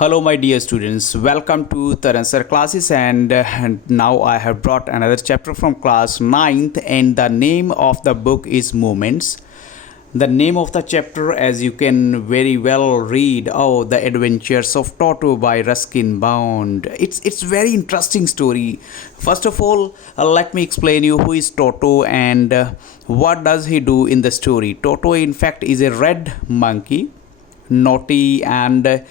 Hello, my dear students. Welcome to Taran sir classes, and now I have brought another chapter from class ninth, and the name of the book is Moments. The name of the chapter, as you can very well read, The Adventures of Toto by Ruskin Bound. It's very interesting story. First of all, let me explain you who is Toto and what does he do in the story. Toto, in fact, is a red monkey, naughty, and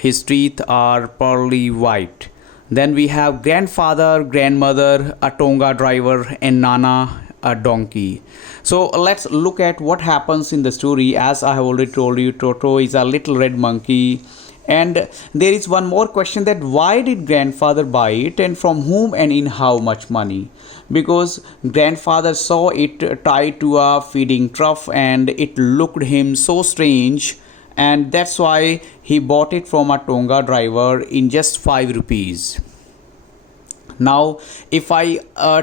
his teeth are pearly white. Then we have grandfather, grandmother, a Tonga driver, and Nana, a donkey. So let's look at what happens in the story. As I have already told you, Toto is a little red monkey. And there is one more question, that why did grandfather buy it and from whom and in how much money? Because grandfather saw it tied to a feeding trough and it looked him so strange, and that's why he bought it from a Tonga driver in just 5 rupees. Now, if I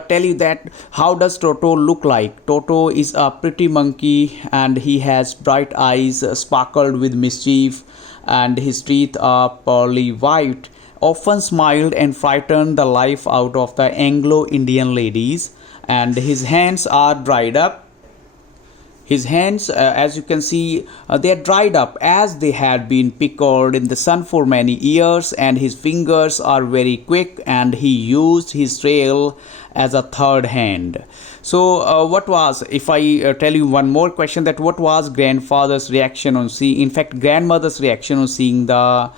tell you that how does Toto look like? Toto is a pretty monkey and he has bright eyes sparkled with mischief, and his teeth are pearly white, often smiled and frightened the life out of the Anglo-Indian ladies, and his hands are dried up. His hands, as you can see, they are dried up as they had been pickled in the sun for many years, and his fingers are very quick, and he used his tail as a third hand. So, what was, if I tell you one more question, that what was grandfather's reaction on seeing, in fact, grandmother's reaction on seeing the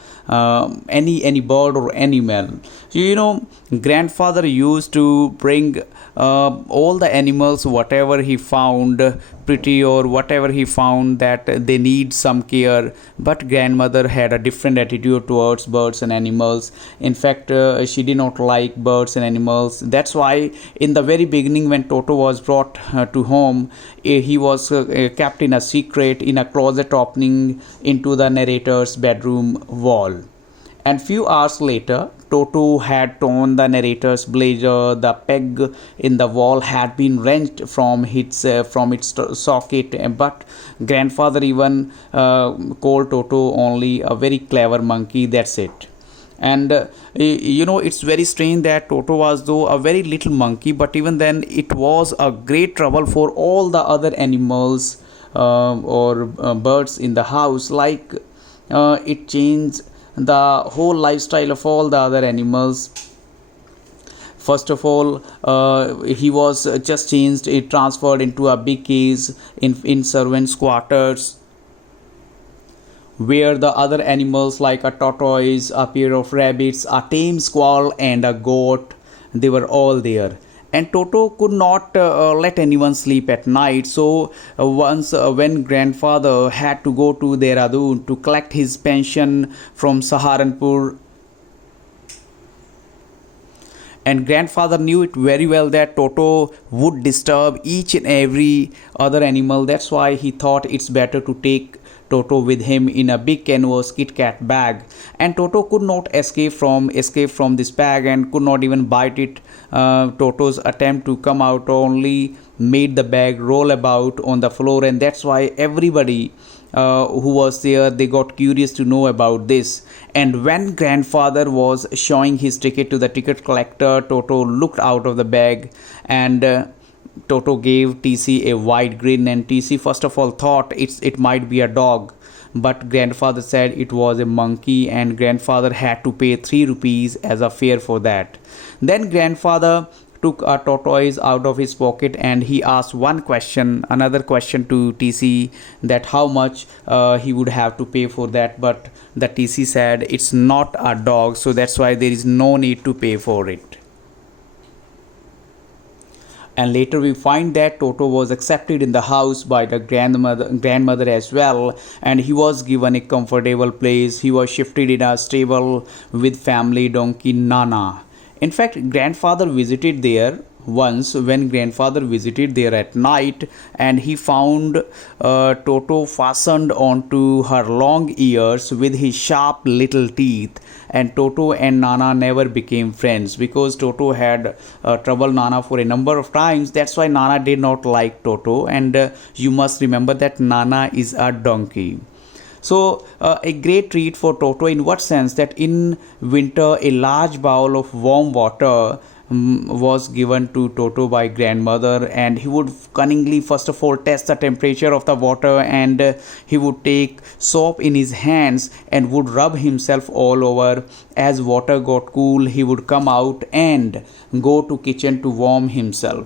any bird or animal? So, grandfather used to bring all the animals, whatever he found pretty or whatever he found that they need some care, but grandmother had a different attitude towards birds and animals. In fact, she did not like birds and animals. That's why in the very beginning, when Toto was brought to home, he was kept in a secret in a closet opening into the narrator's bedroom wall. And few hours later, Toto had torn the narrator's blazer. The peg in the wall had been wrenched from its socket. But grandfather even called Toto only a very clever monkey. That's it. And it's very strange that Toto was though a very little monkey, but even then it was a great trouble for all the other animals or birds in the house. Like it changed the whole lifestyle of all the other animals. First of all, he was just changed, it transferred into a big cage in servants' quarters, where the other animals like a tortoise, a pair of rabbits, a tame squirrel, and a goat, they were all there. And Toto could not let anyone sleep at night. So once when grandfather had to go to Dehradun to collect his pension from Saharanpur, and grandfather knew it very well that Toto would disturb each and every other animal. That's why he thought it's better to take Toto with him in a big canvas Kit Kat bag, and Toto could not escape from this bag and could not even bite it. Toto's attempt to come out only made the bag roll about on the floor, and that's why everybody who was there, they got curious to know about this. And when grandfather was showing his ticket to the ticket collector, Toto looked out of the bag, and Toto gave TC a wide grin, and TC first of all thought it might be a dog, but grandfather said it was a monkey, and grandfather had to pay 3 rupees as a fare for that. Then grandfather took a tortoise out of his pocket and he asked another question to TC, that how much he would have to pay for that, but the TC said it's not a dog, so that's why there is no need to pay for it. And later we find that Toto was accepted in the house by the grandmother as well, and he was given a comfortable place. He was shifted in a stable with family donkey Nana. In fact, grandfather visited there once when grandfather visited there at night, and he found Toto fastened onto her long ears with his sharp little teeth. And Toto and Nana never became friends because Toto had troubled Nana for a number of times. That's why Nana did not like Toto, and you must remember that Nana is a donkey. So a great treat for Toto in what sense? That in winter a large bowl of warm water was given to Toto by grandmother, and he would cunningly first of all test the temperature of the water, and he would take soap in his hands and would rub himself all over. As water got cool, he would come out and go to kitchen to warm himself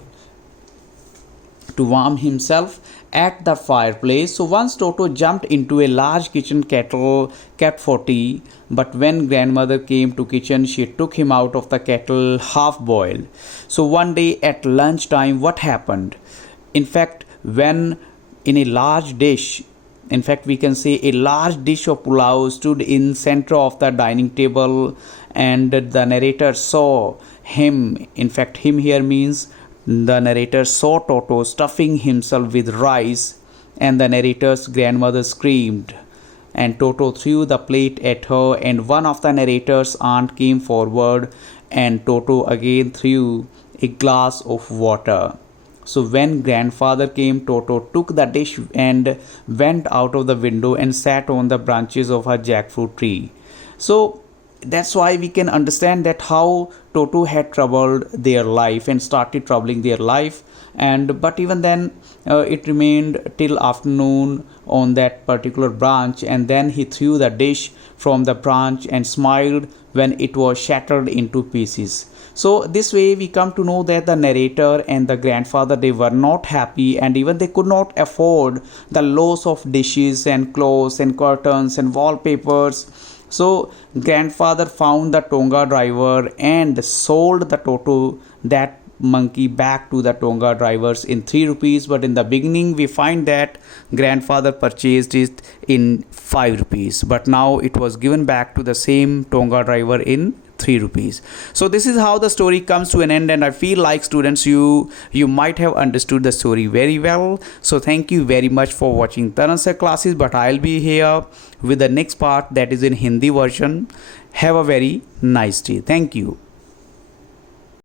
at the fireplace. So once Toto jumped into a large kitchen kettle kept for tea, but when grandmother came to kitchen, she took him out of the kettle half boiled. So one day at lunchtime, what happened? In fact, when in a large dish, in fact we can say a large dish of pulao stood in center of the dining table, and the narrator saw him, in fact him here means the narrator saw Toto stuffing himself with rice, and the narrator's grandmother screamed, and Toto threw the plate at her, and one of the narrator's aunt came forward, and Toto again threw a glass of water. So when grandfather came, Toto took the dish and went out of the window and sat on the branches of a jackfruit tree. So that's why we can understand that how Toto had troubled their life and started troubling their life, and but even then it remained till afternoon on that particular branch, and then he threw the dish from the branch and smiled when it was shattered into pieces. So this way we come to know that the narrator and the grandfather, they were not happy, and even they could not afford the loss of dishes and clothes and curtains and wallpapers. So grandfather found the Tonga driver and sold the Toto, that monkey, back to the Tonga drivers in 3 rupees. But in the beginning we find that grandfather purchased it in 5 rupees, but now it was given back to the same Tonga driver in 3 rupees. So this is how the story comes to an end, and I feel like students, you might have understood the story very well. So thank you very much for watching Taran sir classes, but I'll be here with the next part, that is in Hindi version. Have a very nice day. Thank you.